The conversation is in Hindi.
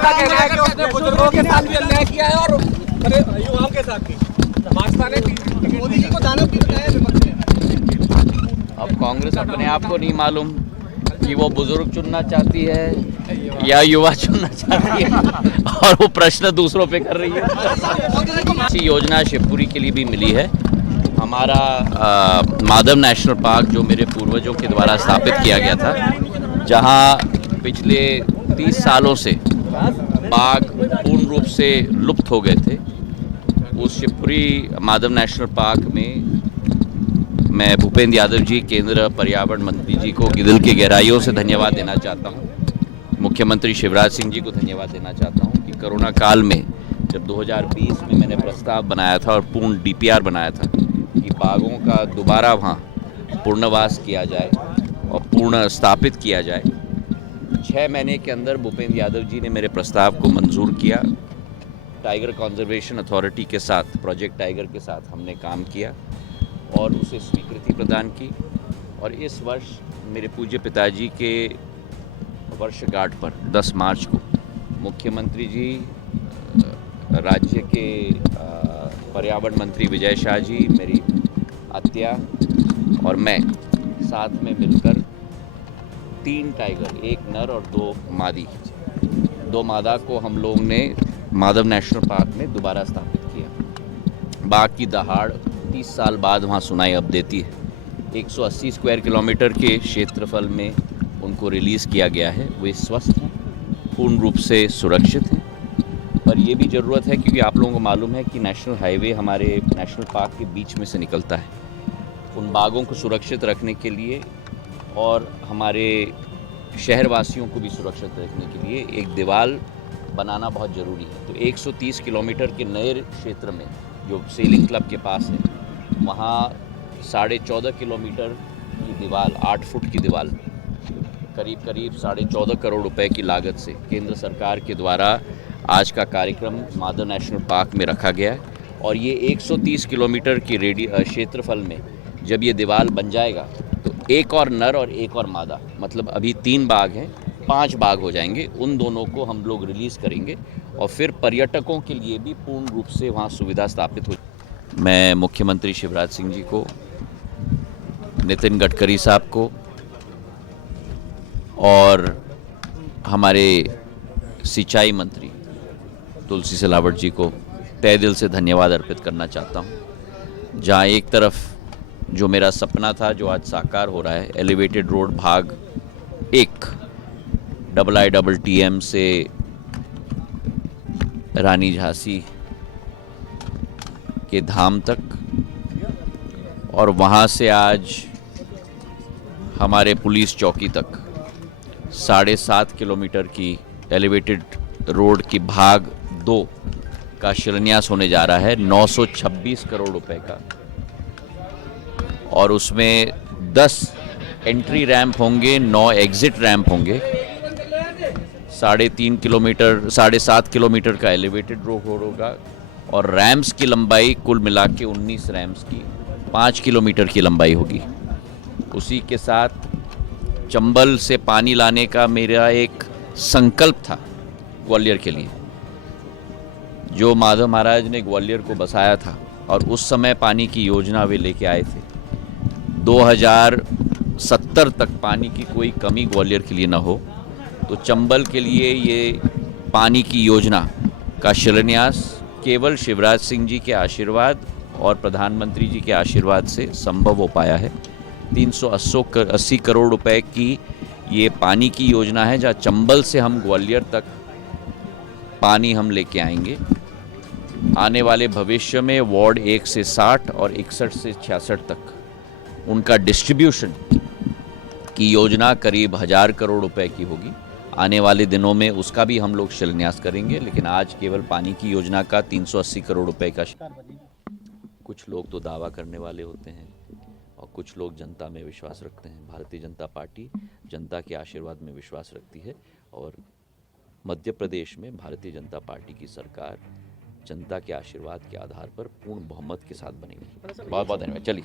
का कहना है कि उसने बुजुर्गों के साथ भी अन्याय किया है और युवाओं के साथ भी। भाजपा ने मोदी जी को दानव भी बताया विपक्ष ने। अब कांग्रेस अपने आप को नहीं मालूम कि वो बुजुर्ग चुनना चाहती है या युवा चुनना चाहती है और वो प्रश्न दूसरों पे कर रही है। इसी योजना शिवपुरी के लिए भी मिली है। हमारा माधव नेशनल पार्क जो मेरे पूर्वजों के द्वारा स्थापित किया गया था, जहां पिछले 30 सालों से बाघ पूर्ण रूप से लुप्त हो गए थे, उस शिवपुरी माधव नेशनल पार्क में मैं भूपेंद्र यादव जी, केंद्र पर्यावरण मंत्री जी को दिल की गहराइयों से धन्यवाद देना चाहता हूं। मुख्यमंत्री शिवराज सिंह जी को धन्यवाद देना चाहता हूं कि कोरोना काल में जब 2020 में मैंने प्रस्ताव बनाया था और पूर्ण डीपीआर बनाया था कि बाघों का दोबारा वहाँ पूर्णवास किया जाए और पूर्ण स्थापित किया जाए, 6 महीने के अंदर भूपेंद्र यादव जी ने मेरे प्रस्ताव को मंजूर किया। टाइगर कंजर्वेशन अथॉरिटी के साथ, प्रोजेक्ट टाइगर के साथ हमने काम किया और उसे स्वीकृति प्रदान की। और इस वर्ष मेरे पूज्य पिताजी के वर्षगांठ पर 10 मार्च को मुख्यमंत्री जी, राज्य के पर्यावरण मंत्री विजय शाह जी, मेरी अत्या और मैं साथ में मिलकर 3 टाइगर, 1 नर और 2 मादी, 2 मादा को हम लोग ने माधव नेशनल पार्क में दोबारा स्थापित किया। बाघ की दहाड़ 30 साल बाद वहाँ सुनाई अब देती है। 180 स्क्वायर किलोमीटर के क्षेत्रफल में उनको रिलीज़ किया गया है। वे स्वस्थ हैं, पूर्ण रूप से सुरक्षित हैं। पर ये भी ज़रूरत है क्योंकि आप लोगों को मालूम है कि नेशनल हाईवे हमारे नेशनल पार्क के बीच में से निकलता है। उन बाघों को सुरक्षित रखने के लिए और हमारे शहरवासियों को भी सुरक्षित रखने के लिए एक दीवार बनाना बहुत ज़रूरी है। तो 130 किलोमीटर के नए क्षेत्र में जो सेलिंग क्लब के पास है, वहाँ 14.5 किलोमीटर की दीवार, 8 फुट की दीवार, करीब 14.5 करोड़ रुपए की लागत से केंद्र सरकार के द्वारा आज का कार्यक्रम माधव नेशनल पार्क में रखा गया है। और ये 130 किलोमीटर की क्षेत्रफल में जब ये दीवार बन जाएगा तो 1 और नर और 1 और मादा, मतलब अभी 3 बाघ हैं, 5 बाघ हो जाएंगे। उन दोनों को हम लोग रिलीज़ करेंगे और फिर पर्यटकों के लिए भी पूर्ण रूप से वहाँ सुविधा स्थापित हो। मैं मुख्यमंत्री शिवराज सिंह जी को, नितिन गडकरी साहब को और हमारे सिंचाई मंत्री तुलसी सिलावट जी को तहे दिल से धन्यवाद अर्पित करना चाहता हूँ। जहाँ एक तरफ जो मेरा सपना था, जो आज साकार हो रहा है, एलिवेटेड रोड भाग 1 IITM से रानी झांसी के धाम तक, और वहाँ से आज हमारे पुलिस चौकी तक 7.5 किलोमीटर की एलिवेटेड रोड की भाग 2 का शिलान्यास होने जा रहा है, 926 करोड़ रुपए का। और उसमें 10 एंट्री रैंप होंगे, 9 एग्जिट रैंप होंगे, 7.5 किलोमीटर का एलिवेटेड रोड होगा और रैम्प्स की लंबाई कुल मिला के 19 रैम्प्स की 5 किलोमीटर की लंबाई होगी। उसी के साथ चंबल से पानी लाने का मेरा एक संकल्प था ग्वालियर के लिए, जो माधव महाराज ने ग्वालियर को बसाया था और उस समय पानी की योजना वे लेके आए थे। 2070 तक पानी की कोई कमी ग्वालियर के लिए न हो, तो चंबल के लिए ये पानी की योजना का शिलान्यास केवल शिवराज सिंह जी के आशीर्वाद और प्रधानमंत्री जी के आशीर्वाद से संभव हो पाया है। 380 करोड़ रुपए की ये पानी की योजना है, जहाँ चंबल से हम ग्वालियर तक पानी हम लेके आएंगे। आने वाले भविष्य में वार्ड 1 से 60 और 61 से 66 तक उनका डिस्ट्रीब्यूशन की योजना करीब 1000 करोड़ रुपए की होगी। आने वाले दिनों में उसका भी हम लोग शिलान्यास करेंगे, लेकिन आज केवल पानी की योजना का 380 करोड़ रुपए का। कुछ लोग तो दावा करने वाले होते हैं और कुछ लोग जनता में विश्वास रखते हैं। भारतीय जनता पार्टी जनता के आशीर्वाद में विश्वास रखती है और मध्य प्रदेश में भारतीय जनता पार्टी की सरकार जनता के आशीर्वाद के आधार पर पूर्ण बहुमत के साथ बनेगी। बहुत बहुत धन्यवाद। चलिए।